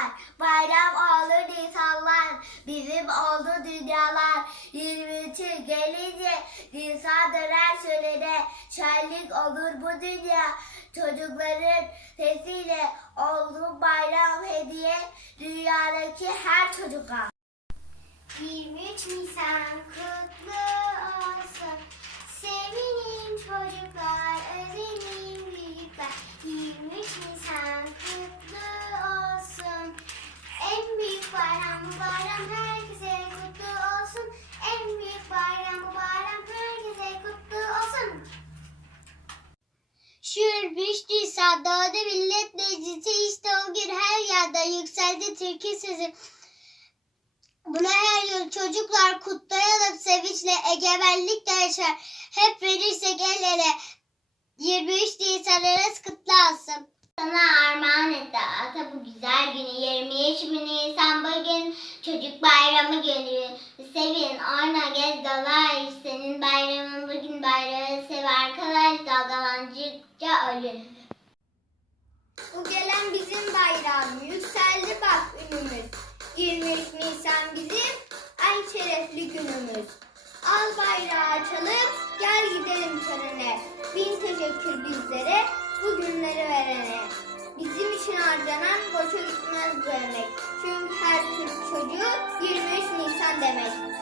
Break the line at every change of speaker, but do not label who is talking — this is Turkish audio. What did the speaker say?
dağlar, bayram olur insanlar, bizim oldu dünyalar. 23 gelince insan döner şölene, şenlik olur bu dünya. Çocukların sesiyle oldu bayram hediye dünyadaki her çocuğa. 23 Nisan Bunu her yıl çocuklar kutlayalım sevinçle egemenlikle yaşar. Hep verirsek el ele. 23 Nisan'ınız kutlu olsun. Sana armağan etti ata bu güzel günü 23 Nisan bugün çocuk bayramı günü. Sevin oyna gez dolaş senin bayramın bugün bayrağı sev arkadaş dalgalandıkça ölür. Bu gelen bizim bayram. 23 Nisan bizim en şerefli günümüz. Al bayrağı açalım, gel gidelim törene. Bin teşekkür bizlere, bu günleri verene. Bizim için harcanan boşa gitmez bu emek. Çünkü her Türk çocuğu 23 Nisan demek.